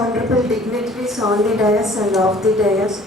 Honorable dignitaries on the dais and off the dais.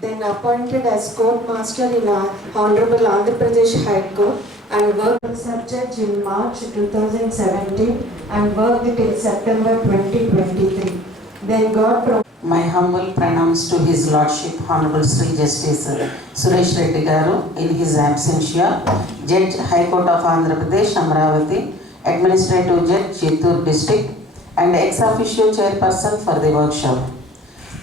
Then appointed as court master in Honorable Andhra Pradesh High Court and worked sub-judge in March 2017 and worked till September 2023. Then got promoted. My humble pranams to His Lordship Honorable Sri Justice Suresh Reddy Garu in his absentia, Judge High Court of Andhra Pradesh, Amravati, Administrative Judge, Chittoor District, and ex-officio chairperson for the workshop.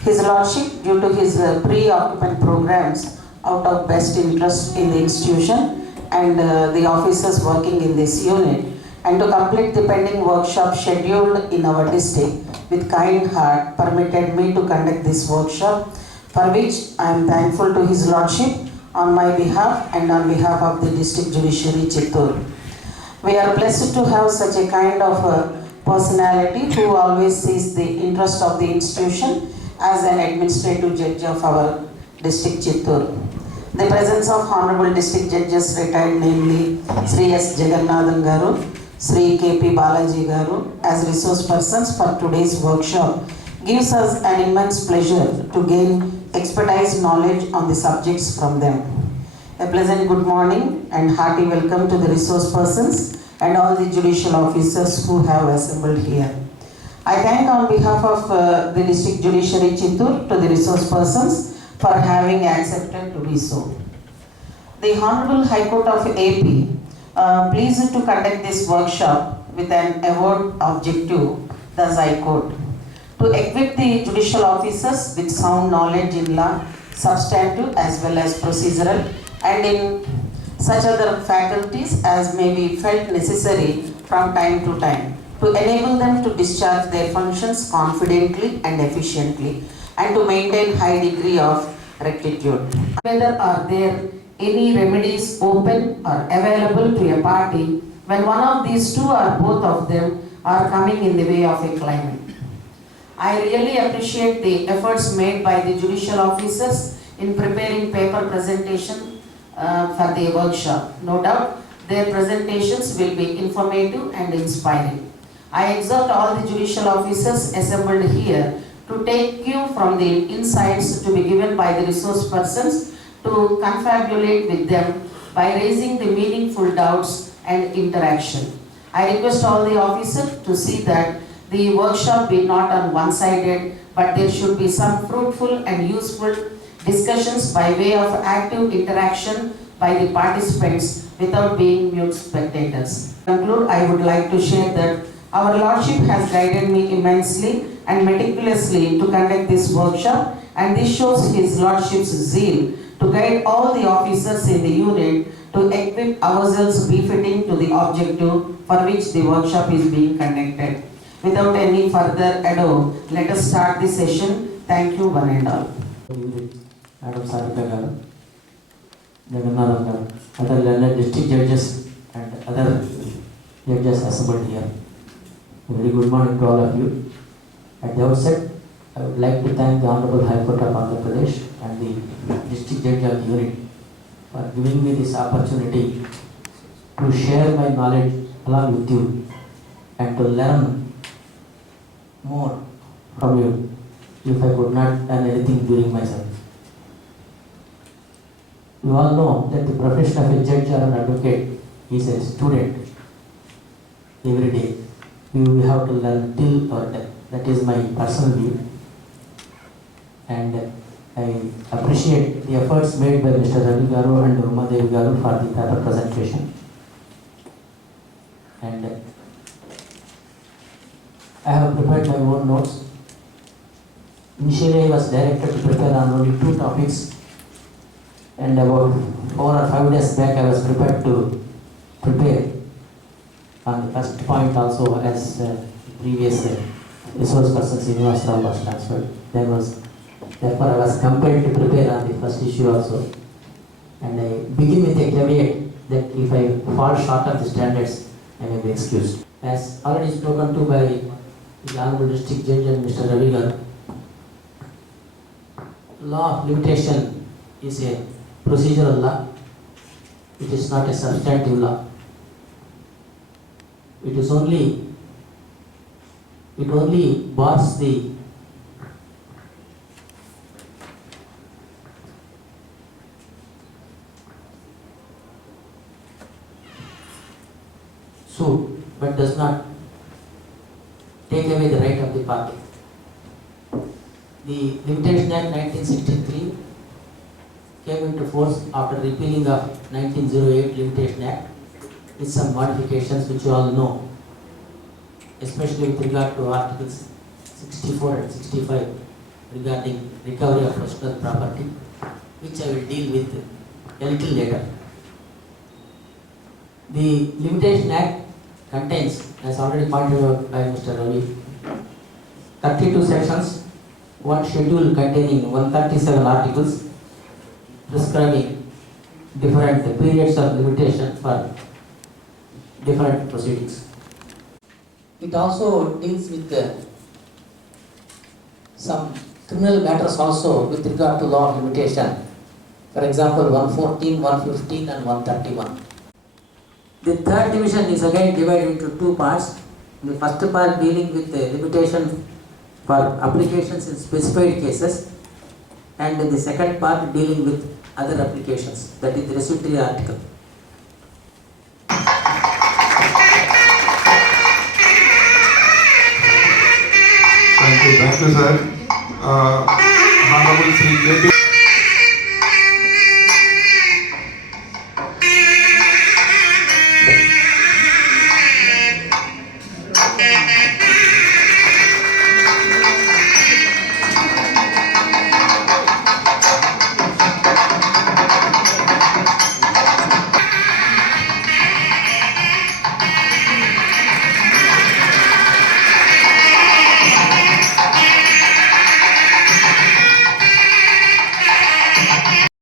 His Lordship, due to his pre-occupant programs out of best interest in the institution and the officers working in this unit, and to complete the pending workshop scheduled in our district, with kind heart permitted me to conduct this workshop, for which I am thankful to His Lordship on my behalf and on behalf of the District Judiciary Chittoor. We are blessed to have such a kind of personality who always sees the interest of the institution as an administrative judge of our district Chittoor. The presence of Honorable District Judges retired, namely Sri S. Jagannathan Garu, Sri K.P. Balaji Garu, as resource persons for today's workshop gives us an immense pleasure to gain expertise knowledge on the subjects from them. A pleasant good morning and hearty welcome to the resource persons and all the judicial officers who have assembled here. I thank on behalf of the District Judiciary Chittoor to the resource persons for having accepted to be so. The Honorable High Court of AP pleased to conduct this workshop with an award objective, thus I quote, to equip the judicial officers with sound knowledge in law, substantive as well as procedural, and in such other faculties as may be felt necessary from time to time, to enable them to discharge their functions confidently and efficiently, and to maintain high degree of rectitude. Whether are there any remedies open or available to a party when one of these two or both of them are coming in the way of a claimant. I really appreciate the efforts made by the judicial officers in preparing paper presentation for the workshop. No doubt their presentations will be informative and inspiring. I exhort all the judicial officers assembled here to take cue from the insights to be given by the resource persons, to confabulate with them by raising the meaningful doubts and interaction. I request all the officers to see that the workshop be not on one-sided, but there should be some fruitful and useful discussions by way of active interaction by the participants without being mute spectators. To conclude, I would like to share that our Lordship has guided me immensely and meticulously to conduct this workshop, and this shows His Lordship's zeal to guide all the officers in the unit to equip ourselves befitting to the objective for which the workshop is being conducted. Without any further ado, let us start the session. Thank you one and all. Madam Sarika Garu, Jagannathan Garu, other learned district judges and other judges assembled here. A very good morning to all of you. At the outset, I would like to thank the Honorable High Court of Andhra Pradesh and the District Judge of the unit for giving me this opportunity to share my knowledge along with you and to learn more from you if I could not learn anything during my service. You all know that the profession of a judge or an advocate is a student every day. You have to learn till or death. That is my personal view. And I appreciate the efforts made by Mr. Ravi Garu and Umadevi Garu for the paper presentation. And I have prepared my own notes. Initially, I was directed to prepare on only 2 topics, and about 4 or 5 days back, I was prepared to prepare on the first point also, as previous resource person Srinivas Rao was transferred. Therefore, I was compelled to prepare on the first issue also. And I begin with a caveat that if I fall short of the standards, I may be excused. As already spoken to by the Honorable District Judge and Mr. Ravi Garu, law of limitation is a procedural law. It is not a substantive law. It only bars the suit, but does not take away the right of the party. The Limitation Act 1963 came into force after repealing of 1908 Limitation Act with some modifications which you all know, especially with regard to Articles 64 and 65 regarding recovery of personal property, which I will deal with a little later. The Limitation Act contains, as already pointed out by Mr. Ravi, 32 sections, one schedule containing 137 articles prescribing different periods of limitation for different proceedings. It also deals with some criminal matters also with regard to law of limitation. For example, 114, 115 and 131. The third division is again divided into 2 parts. The first part dealing with the limitation for applications in specified cases, and the second part dealing with other applications, that is the residuary article. Thank you, sir. Honorable Sri K.P.